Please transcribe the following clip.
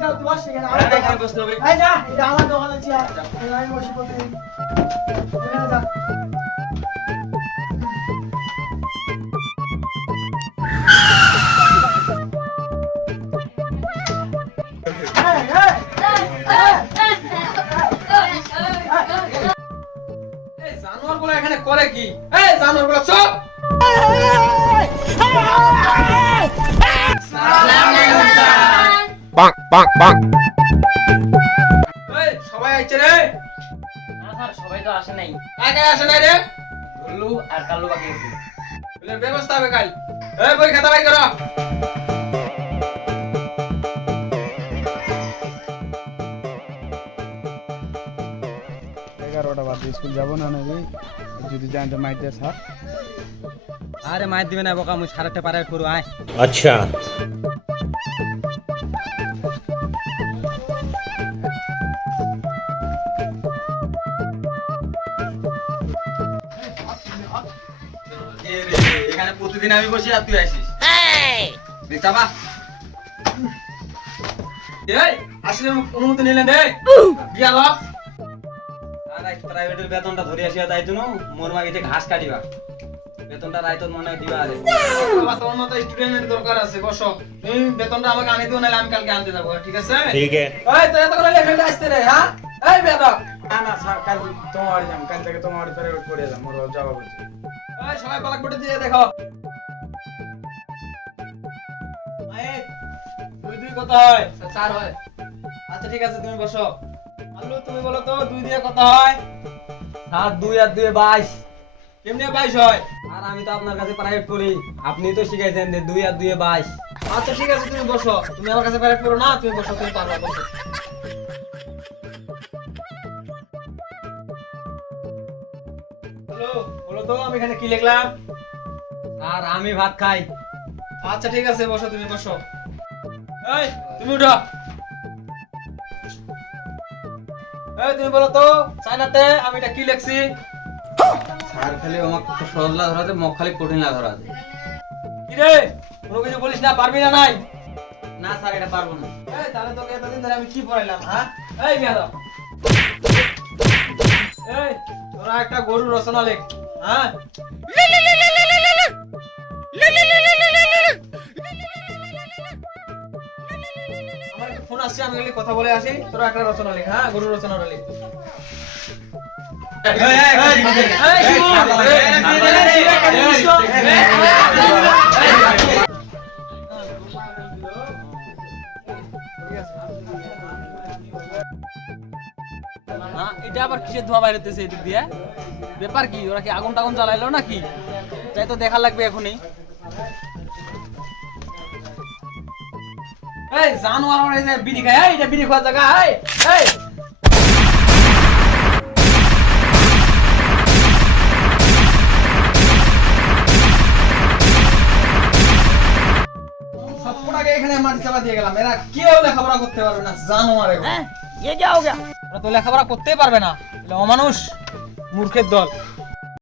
যাও তুই বস এখানে আরে এখানে বসতে হবে। এই যা এটা আমার দোকান আছে আমি বসে প্রতিদিন এখানে যা এই জানোয়ারগুলো এখানে করে কি? এই জানোয়ারগুলো চুপ! bonk, bonk, bonk. এই সবাই আইছে রে? না স্যার সবাই তো আসে নাই, কাকে আসে নাই রে? ভুল্লু আর কাল্লু বাকি আছে। বলে ব্যবস্থা হবে কাল। এই বই খাতা বাই করো। এগারোটা বাদ স্কুল যাবো না নাকি যদি জানতে মাইতে স্যার আরে মাইর দিবে না বোকা, মুই সারাতে পারে করু আয়। अच्छा এখানে প্রতিদিন আমি বসি আর তুই আসিস। দেখছাবা? এই আসলে অনুমতি নিলেন রে? গিয়া ল। আরে প্রাইভেটের বেতনটা ধরে আসিয়া তাই তো মোর মাগিতে ঘাস কাটিবা, বেতনটা রাইতো মনে হয় দিবা। আরে বাবা তোর মতো স্টুডেন্টের দরকার আছে, বসো। তুমি বেতনটা আমাকে আনি দিও, নাহলে আমি কালকে আনতে যাবো, ঠিক আছে? ठीक है এই তো এত করে লেখাটা আসতে রে, হ্যাঁ? এই বেদক। না না স্যার কাল তোমার বাড়ি যাম, কাল থেকে তোমার বাড়ি প্রাইভেট পড়ে যাম, ওর যাওয়া বলছে। এই সবাই ব্ল্যাক বোর্ডে দিয়ে দেখো। মাইক, দুই দুই কত হয়? চার হয়। আচ্ছা ঠিক আছে, তুমি বসো। আলু তুমি বলো তো, দুই দিয়ে কত হয়? 7 2 আর 2 22। কেমনে 22 হয়? আর আমি তো আপনার কাছে প্রাইভেট করি, আপনি তো শিখাইছেন যে 2 আর 2 22। আচ্ছা ঠিক আছে, তুমি বসো। তুমি আমার কাছে প্যারেড করো না, তুমি বসো, তুমি পারবা, বসো। হ্যালো, বলো তো আমি এখানে কি লিখলাম? আর আমি ভাত খাই। আচ্ছা ঠিক আছে, বসো, তুমি বসো। এই তুমি উঠো। এই তুমি বলো তো, চাইনাতে আমি এটা কি লিখছি? স্যার খালি আমাকে খুব সহজ লাগা ধরা যায়, মুখ খালি কঠিন লাগা ধরা যায়। কি রে, কোনো কিছু বলিস না, পারবি না? নাই না স্যার এটা পারবো না। এই তাহলে তোকে এতদিন ধরে আমি কি পড়াইলাম, হ্যাঁ? এই মেয়াদা, এই তোরা একটা গরু রচনা লেখ, হ্যাঁ? আমার একটা ফোন আসছে, আমি গেলে কথা বলে আসি। তোরা একটা রচনা লেখ, হ্যাঁ? গরু রচনাটা লেখ। হ্যাঁ এটা আবার কিসের ধোয়া বাইরেতেছে এদিক দিয়ে? ব্যাপার কি, ওরা কি আগুন টাগুন জ্বালাইলো নাকি? তাই তো দেখা লাগবে এখনই। এই জানোয়ার ওরে যে বিড়ি খায়, এই এটা বিড়ি খাওয়ার জায়গা, এই এই সবকটাকে এখানে মাটি চাপা দিয়ে গেলাম। এরা কেউ লেখাপড়া করতে পারবে না, জানোয়ার এগুলো। ये क्या हो गया? ওরা তো লেখাপড়া করতেই পারবে না, এগুলো অমানুষ, মূর্খের দল।